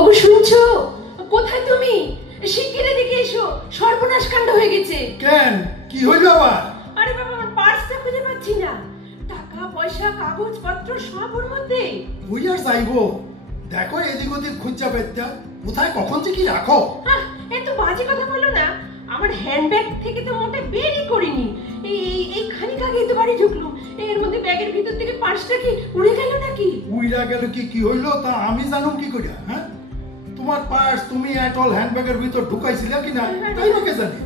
ওগো শুনছো? কোথায় তুমি? শিগগির এদিকে এসো, সর্বনাশ কাণ্ড হয়ে গেছে। কেন, কি হইল আবার? আরে বাবা, আমার পার্সটা খুঁজে পাচ্ছি না। টাকা পয়সা কাগজপত্র সব ওর মধ্যে। ওই আর যাইবো, দেখো এদিক ওদিক খুঁজা পেত্যা কোথায় কখন যে কি রাখো। এত বাজে কথা বলো না। আমার হ্যান্ডব্যাগ থেকে তো মোটে বেরই করিনি। এই খানিক আগেই তো বাড়ি ঢুকলাম। এর মধ্যে ব্যাগের ভিতর থেকে পার্সটা কি উড়ে গেল নাকি? উইরা গেল কি হইলো তা আমি জানুম কি কইরা? হ্যাঁ, তোমার পার্স তুমি এটল হ্যান্ডব্যাগের ভিতর ঢুকাইছিলা কিনা তাই নাকি জানি।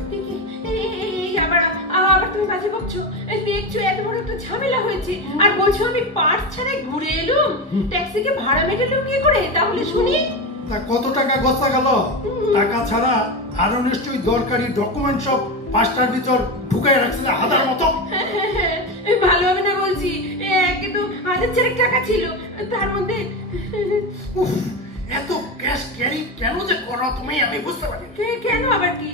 আবার তুমি বাজে বকছো। দেখছো এত বড় একটা ঝামেলা হয়েছে, আর বলছো আমি পার্স ছাড়াই ঘুরে এলুম। ট্যাক্সিকে ভাড়া মেটালুম কি করে তাহলে শুনি? তা কত টাকা গচ্ছা গেল? টাকা ছাড়া আরো নিশ্চয়ই দরকারি ডকুমেন্ট সব পাঁচটার ভিতর ঢুকাই রাখছিল হাজার মতো। ভালো হবে না বলছি, কিন্তু 1000 টাকা ছিল তার মধ্যে। এত ক্যাশ ক্যারি কেন যে করো তুমি আমি বুঝতে পারি। কেন আবার কি?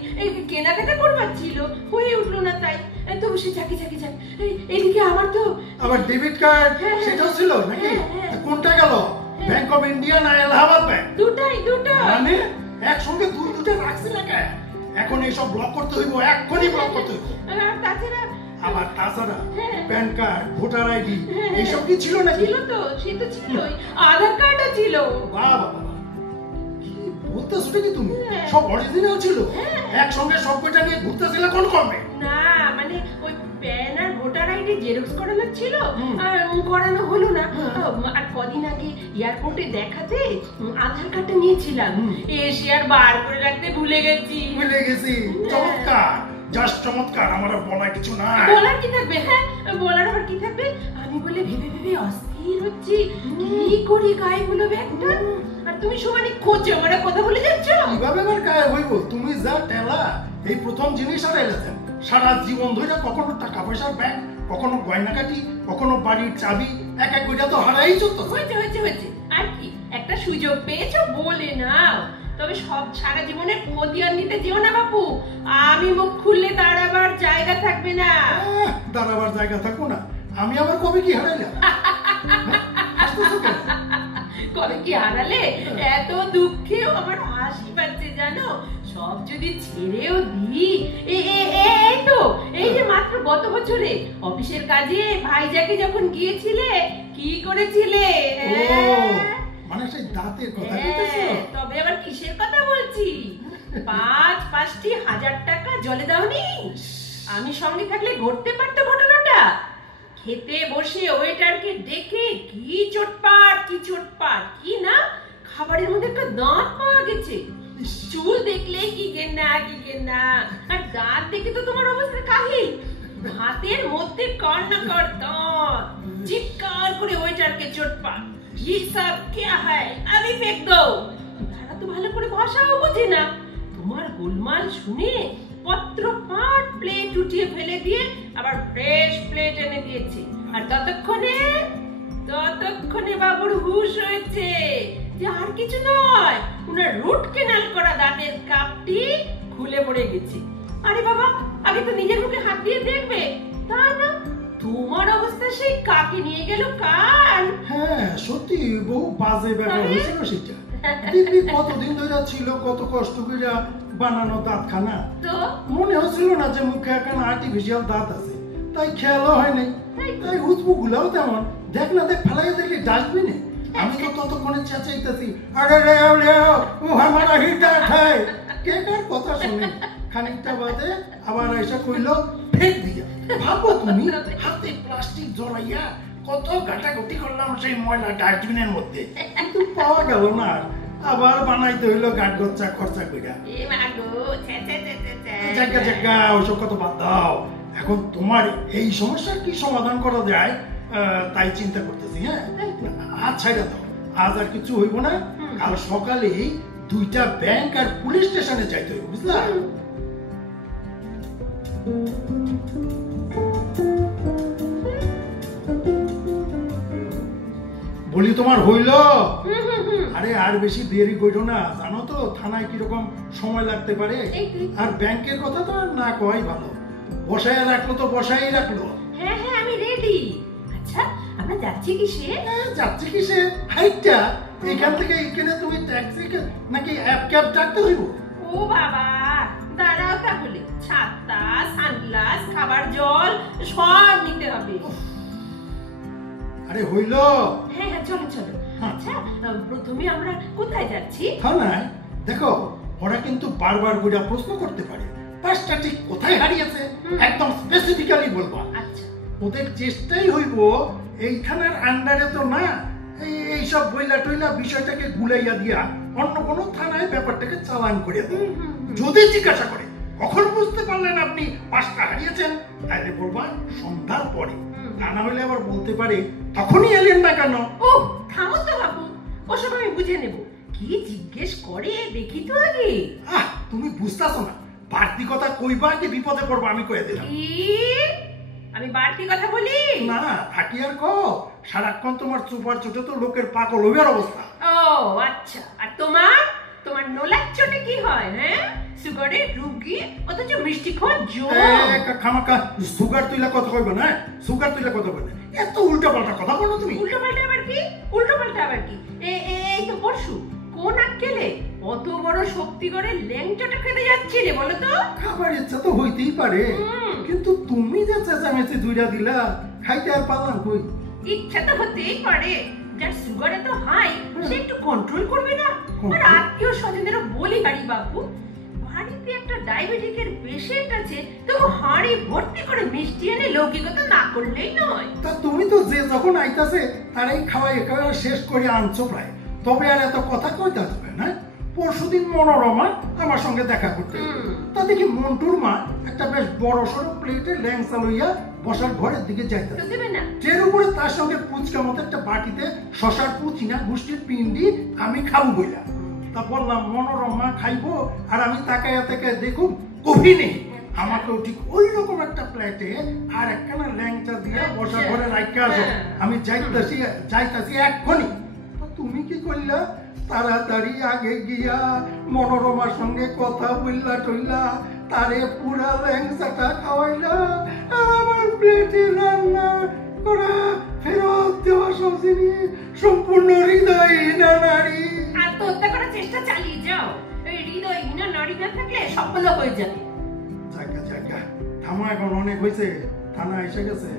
কেনাকাটা করবার ছিল, হয়ে উঠলো না তাই। তো বসে চাকি এদিকে আমার তো আবার ডেবিট কার্ড সেটাও ছিল নাকি? কোনটা গেল? ব্যাংক অফ ইন্ডিয়া না এলাহাবাদ ব্যাংক? দুটাই। মানে একসঙ্গে দুটো রাখছি না কেন? এখন এইসব ব্লক করতে হইব, এক্ষুনি ব্লক করতে হইব। তাছাড়া প্যান কার্ড, ভোটার আইডি এইসব কি ছিল না? ছিল তো, সে তো ছিলই। আধার কার্ডও ছিল। বাবা কি বলতেছ কি তুমি? সব অরিজিনাল ছিল? একসঙ্গে সব কয়টা নিয়ে ঘুরতেছিল কোন কর্মে? না মানে ওই প্যান আর ভোটার আইডি জেরক্স করানো ছিল, করানো হলো না। আর কদিন আগে এয়ারপোর্টে দেখাতে আধার কার্ডটা নিয়েছিলাম, এসে আর বার করে রাখতে ভুলে গেছি। চমৎকার, জাস্ট চমৎকার। আমার বলার কিছু না। বলার কি থাকবে? বলার আবার কি থাকবে? আমি বলে ভেবে অস্থির হচ্ছি, কি করি গায়ে হলো ব্যাগটা। আর তুমি সমানে খোঁজে আমার কথা বলে যাচ্ছ। কিভাবে আমার গায়ে হইব? তুমি যা টেলা, এই প্রথম জিনিস আর এলেছেন। সারা জীবন ধরে কখনো টাকা পয়সার ব্যাগ, কখনো গয়নাকাটি, কখনো বাড়ির চাবি, এক কইটা তো হারাই চলতো। হয়েছে। আর কি একটা সুযোগ পেয়েছো বলে নাও। তবে সব সারা জীবনের প্রতিদান নিতে যেও না বাপু। আমি মুখ খুললে দাঁড়াবার জায়গা থাকবে না। দাঁড়াবার জায়গা থাকবো না? আমি আবার কবে কি হারাইলাম? কবে কি হারালে? এত দুঃখেও আমার হাসি পাচ্ছে জানো। সব যদি ছেড়েও দিই, এই যে মাত্র গত বছরে অফিসের কাজে ভাইজাকে যখন গিয়েছিলে, কি করেছিলে? মানে সেই দাঁতের কথা বলতেছো? তবে আবার কিসের কথা বলছি? 5-5টি 1000 টাকা জলে দাওনি? আমি সঙ্গে থাকলে ঘটতে পারতো ঘটনাটা। খেতে বসে ওয়েটারকে ডেকে কি চটপাট কি না, খাবারের মধ্যে একটা দাঁত পাওয়া গেছে। চুল দেখলে কি গেন্না, আর দাঁত দেখে তো তোমার অবস্থা কাহিল। হাতের মধ্যে কর্ণাকর দাঁত, চিৎকার করে ওয়েটারকে চটপাট, ये सब क्या है, अभी फेंक दो। তারা তো ভালো করে ভাষাও বোঝে না। তোমার গোলমাল শুনে পত্র পাট প্লেট উঠিয়ে ফেলে দিয়ে আবার ফ্রেশ প্লেট এনে দিয়েছে। আর ততক্ষণে বাবুর হুঁশ হয়েছে যে আর কিছু নয়, উনার রুট কেনাল করা দাঁতের কাপটি খুলে পড়ে গেছে। আরে বাবা, আগে তো নিজের মুখে হাত দিয়ে দেখবে, তা না তোমার অবস্থা সেই কাকে নিয়ে গেল কান। সত্যি বহু বাজে ব্যাপার হয়েছিল সেটা। দিদি কতদিন ধরে ছিল, কত কষ্ট করে বানানো দাঁতখানা, তো মনে হচ্ছিল না যে মুখে এখন আর্টিফিশিয়াল দাঁত আছে, তাই খেয়ালও হয় নাই। তাই হুজবু গুলাও তেমন দেখ ফেলাই দেখি ডাস্টবিনে। আমি তো ততক্ষণে চেঁচাইতেছি, আরে ও হামারা হি দাঁত হয়। কে কার কথা শুনে খানিকটা বাদে আবার এসে কইল ফেক দিয়া। ভাবো তুমি, হাতে প্লাস্টিক জড়াইয়া কত ঘাটাঘুটি করলাম সেই ময়লা ডাস্টবিনের মধ্যে, কিন্তু পাওয়া গেল না। আবার বানাইতে হইলো গাট গচ্চা খরচা কইরা। জায়গা ওইসব কত বাদ দাও। এখন তোমার এই সমস্যার কি সমাধান করা যায় তাই চিন্তা করতেছি। হাত ছাইড়া দাও, আজ আর কিছু হইব না। কাল সকালেই 2টা ব্যাংক আর পুলিশ স্টেশনে যাইতে হইব, বুঝলা? বলি তোমার হইল? আরে আর বেশি দেরি কইরো না, জানো তো থানায় কিরকম সময় লাগতে পারে। আর ব্যাংকের কথা তো আর না কই ভালো। বসায় রাখলো তো বসাই রাখলো। আমি রেডি। আচ্ছা আমরা যাচ্ছি কিসে? হাইটটা এখান থেকে এখানে তুমি ট্যাক্সি নাকি অ্যাপ ক্যাব ডাকতে হইব? ও বাবা, দাঁড়াও তাহলে, ছাতা, সানগ্লাস, খাবার, জল সব নিতে হবে। আরে হইল। হ্যাঁ হ্যাঁ, চলো চলো। আচ্ছা, প্রথমে আমরা কোথায় যাচ্ছি? থানায়। দেখো, ওরা কিন্তু বারবার করে প্রশ্ন করতে পারে, পাঁচটা ঠিক কোথায় হারিয়েছে একদম স্পেসিফিক্যালি বলবা। আচ্ছা, ওদের চেষ্টাই হইব এই থানার আন্ডারে তো না এইসব বইলা টইলা বিষয়টাকে গুলাইয়া দিয়া অন্য কোনো থানায় ব্যাপারটাকে চালান করে দেয়। যদি জিজ্ঞাসা করে কখন বুঝতে পারলেন আপনি পাঁচটা হারিয়েছেন, তাহলে বলবা সন্ধ্যার পরে। তা না হলে আবার বলতে পারে তখনই এলেন না কেন। ও থামো তো বাবু, ওসব আমি বুঝে নেব। কি জিজ্ঞেস করে দেখি তো আগে। তুমি বুঝতাছো না, বাড়তি কথা কইবা কি বিপদে পড়বা আমি কয়ে দিলাম। কি আমি বাড়তি কথা বলি? না, থাকি আর কো, সারাক্ষণ তোমার চুপার চোটে তো লোকের পাগল হইবার অবস্থা। ও আচ্ছা, আর তোমার নোলার চোটে কি হয়? হ্যাঁ, সুগারের রোগী অথচ মিষ্টি খাওয়ার জোর। খামাকা সুগার তুইলা কথা কইবে না, সুগার তুইলা কথা কইবে না, এত উল্টা পাল্টা কথা বলো তুমি। উল্টো পাল্টা আবার কি? উল্টো পাল্টা আবার কি? এই তো পরশু কোন আক্কেলে অত বড় শক্তি করে ল্যাংচাটা খেতে যাচ্ছি রে, বলো তো? খাবার ইচ্ছা তো হইতেই পারে, কিন্তু তুমি যে চেঁচামেচি দুইটা দিলা, খাইতে আর পারলাম কই? ইচ্ছা তো হতেই পারে, যার সুগার এত হাই সে একটু কন্ট্রোল করবে না? আর আত্মীয় স্বজনেরও বলি বাড়ি বাবু, বাড়িতে একটা ডায়াবেটিকের পেশেন্ট আছে, তো হাঁড়ি ভর্তি করে মিষ্টি এনে লৌকিকতা না করলেই নয়। তা তুমি তো যে যখন আইতাছে তারাই খাওয়াই একেবারে শেষ করে আনছো প্রায়, তবে আর এত কথা কইতে আসবে না। পরশুদিন মনোরমা আমার সঙ্গে দেখা করতে, তা দেখি মন্টুর মা একটা বেশ বড় সড়ো প্লেটে ল্যাংচা লইয়া বসার ঘরের দিকে যাইতে, এর উপরে তার সঙ্গে পুচকা মতো একটা বাটিতে শশার পুচিনা গুষ্টির পিন্ডি আমি খাবো বইলা। তা বললাম মনোরমা খাইবো, আর আমি তাকাইয়া তাকায় দেখুন কফি নেই। আমাকেও ঠিক ওই রকম একটা প্লেটে আর একখানা ল্যাংচা দিয়া বসা ঘরে রাখা আসো, আমি যাইতাছি এক্ষুনি। তুমি কি করলা? তাড়াতাড়ি আগে গিয়া মনোরমার সঙ্গে কথা বললা টইলা তারে পুরা ল্যাংচাটা খাওয়াইলা, আর আমার প্লেটে রান্না করা ফেরত দেওয়া সব জিনিস সম্পূর্ণ হৃদয়হীন নারী। আত্মহত্যা করার চেষ্টা চালিয়ে যাও, এই হৃদয়হীন নারী না থাকলে সফল হয়ে যাবে। জায়গা জায়গা থামা, এখন অনেক হয়েছে, থানা এসে গেছে।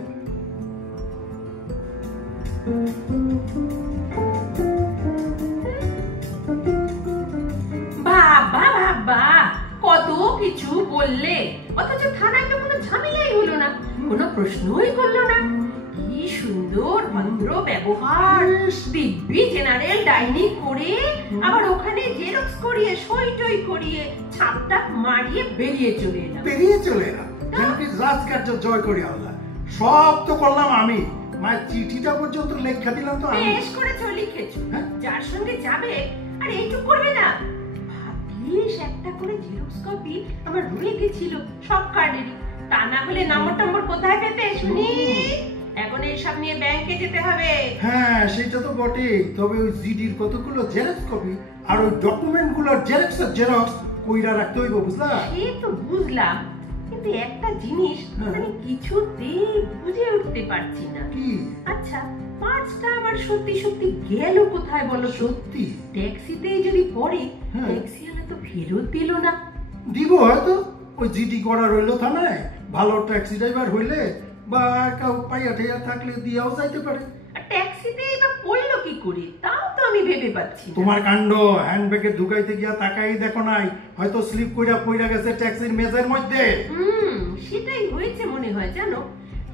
বাবা বাবা, কত কিছু বললে, অথচ থানায় তো কোনো ঝামেলাই হলো না, কোনো প্রশ্নই করলো না। কি সুন্দর ভদ্র ব্যবহার, দিব্যি জেনারেল ডাইনিং করে আবার ওখানে জেরক্স করিয়ে সই টই করিয়ে ছাপটা মারিয়ে বেরিয়ে চলে এলাম। রাজকার্য জয় করে আল্লাহ, সব তো করলাম আমি। মায়ের চিঠিটা পর্যন্ত লেখা দিলাম তো আমি। বেশ করেছো, লিখেছো। যার সঙ্গে যাবে আর এইটুকু করবে না? ভাবিস একটা করে জেরক্স কপি আমার রয়ে গেছিল সব কার্ডেরই, তা না হলে নম্বর টম্বর কোথায় পেতে শুনি? এখন এইসব নিয়ে ব্যাংকে যেতে হবে। হ্যাঁ সেটা তো বটে, তবে ওই জিডির কতগুলো জেরক্স কপি আর ওই ডকুমেন্টগুলোর জেরক্স কইরা রাখতে হইব, বুঝলা? সে তো বুঝলাম, কিন্তু একটা জিনিস আমি কিছুতেই বুঝে উঠতে পারছি না। কি? আচ্ছা, পাঁচটা আবার সত্যি সত্যি গেল কোথায় বলো? সত্যি ট্যাক্সিতেই যদি পড়ে, ট্যাক্সিওয়ালা তো ফেরত দিল না। দিব হয়তো, ওই জিডি করা রইলো থানায়, ভালো ট্যাক্সি ড্রাইভার হইলে বা কেউ পাইয়া ঠাইয়া থাকলে দিয়াও যাইতে পারে। আর ট্যাক্সিতে এবার পড়লো কি করে তাও তো আমি ভেবে পাচ্ছি না। তোমার কাণ্ড, হ্যান্ডব্যাগে ঢুকাইতে গিয়া তাকাই দেখো নাই, হয়তো স্লিপ কইরা পইরা গেছে ট্যাক্সির মেজের মধ্যে। সেটাই হয়েছে মনে হয় জানো।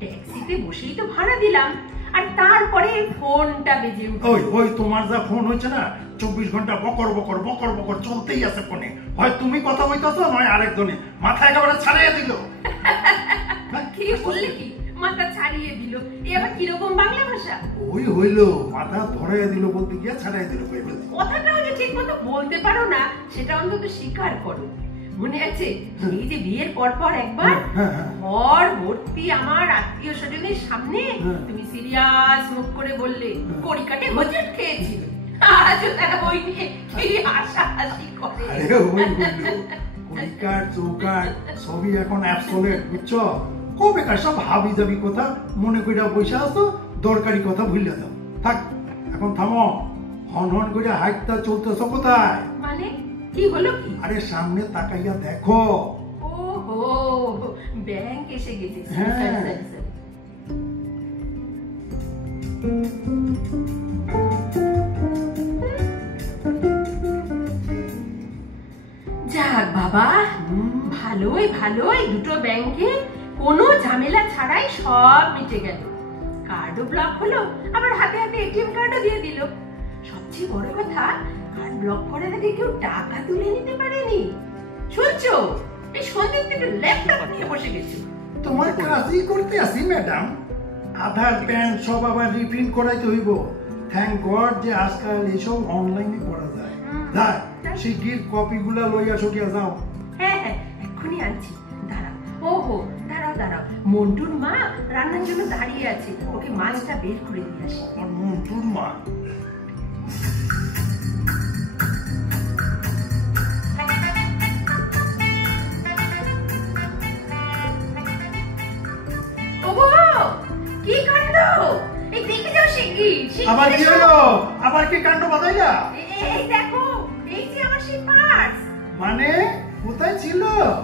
ট্যাক্সিতে বসেই তো ভাড়া দিলাম, আর তারপরে ফোনটা বেজে উঠল। ওই তোমার যা ফোন হচ্ছে না, 24 ঘন্টা বকর বকর বকর বকর চলতেই আছে ফোনে। হয় তুমি কথা বলতেছো, নয় আরেকজনে মাথা একেবারে ছাড়িয়ে দিল। কি বললে? কি মাথা ছাড়িয়ে দিল? এ আবার কিরকম বাংলা ভাষা? ওই হইলো, মাথা ধরাইয়া দিল বলতে গিয়া ছাড়াইয়া দিল। কথাটাও যে ঠিক মতো বলতে পারো না সেটা অন্তত স্বীকার করো। মনে আছে এই যে বিয়ের পর একবার ঘর ভর্তি আমার আত্মীয় স্বজনের সামনে তুমি সিরিয়াস মুখ করে বললে কড়িকাটে হোঁচট খেয়েছিল, আজও তারা বই নিয়ে কি হাসাহাসি করে। কড়িকাট চৌকাট সবই এখন অ্যাবসোলেট, বুঝছো? কবেকার সব হাবি জাবি কথা মনে কইরা বসে আসো, দরকারি কথা ভুলে যাও। থাক, এখন থামো। হ হন হন করে হাঁটতে চলতেছ কোথায়? মানে কি হলো কি? আরে সামনে তাকাইয়া দেখো। ওহো, ব্যাংক এসে গেছে। হ্যাঁ। যাক বাবা, ভালোই ভালোই দুটো ব্যাংকে কোনো ঝামেলা ছাড়াই সব মিটে গেল। কার্ডও ব্লক হলো, আবার হাতে হাতে এটিএম কার্ডও দিয়ে দিল। সবচেয়ে বড় কথা, কার্ড ব্লক করার আগে কেউ টাকা তুলে নিতে পারেনি। শুনছো, এই সন্দীপ একটু ল্যাপটপ নিয়ে বসে গেছে। তোমার কাজই করতে আসি ম্যাডাম। আধার প্যান সব আবার রিপ্রিন্ট করাইতে হইব। থ্যাংক গড যে আজকাল এসব অনলাইনে করা যায়। যাই শিগগির কপিগুলা লইয়া সকিয়া যাও। হ্যাঁ হ্যাঁ, এক্ষুনি আনছি, দাঁড়াও। ওহো, দাঁড়াও দাঁড়াও, মন্টুর মা রান্নার জন্য দাঁড়িয়ে আছে, ওকে মাছটা বের করে দিয়ে আসি। আমার মন্টুর মা। ওগো, কি কাণ্ড! এই দেখে যাও শিগগির। আবার কি হলো? আবার কি কাণ্ড বাঁধাইলা? এই দেখো, এই যে আমার সেই পার্স। মানে কোথায় ছিল?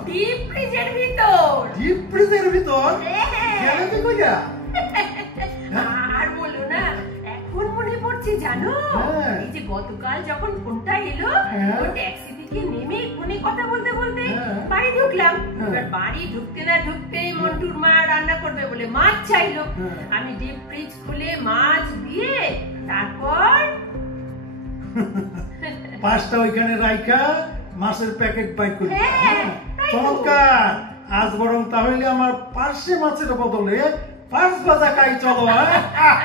ডিপ ফ্রিজের ভিতর। ডিপ ফ্রিজের ভিতর? হ্যাঁ। গেলে কি কইয়া? আর বলো না, এখন মনে পড়ছে জানো, হ্যাঁ। এই যে গতকাল যখন ফোনটা এলো, হ্যাঁ। ওই ট্যাক্সি থেকে নেমে ফোনে কথা বলতে বলতে হ্যাঁ। বাড়ি ঢুকলাম। হ্যাঁ। এবার বাড়ি ঢুকতে না ঢুকতেই মন্টুর মা রান্না করবে বলে মাছ চাইলো। হ্যাঁ। আমি ডিপ ফ্রিজ খুলে মাছ দিয়ে তারপর পাঁচটা ওইখানে রাইখা মাছের প্যাকেট বাই করি। হ্যাঁ, তাই তো। চমৎকার। আজ বরং তাহলে আমার পার্শে মাছের বদলে পাঁচ ভাজা খাই চলো। হ্যাঁ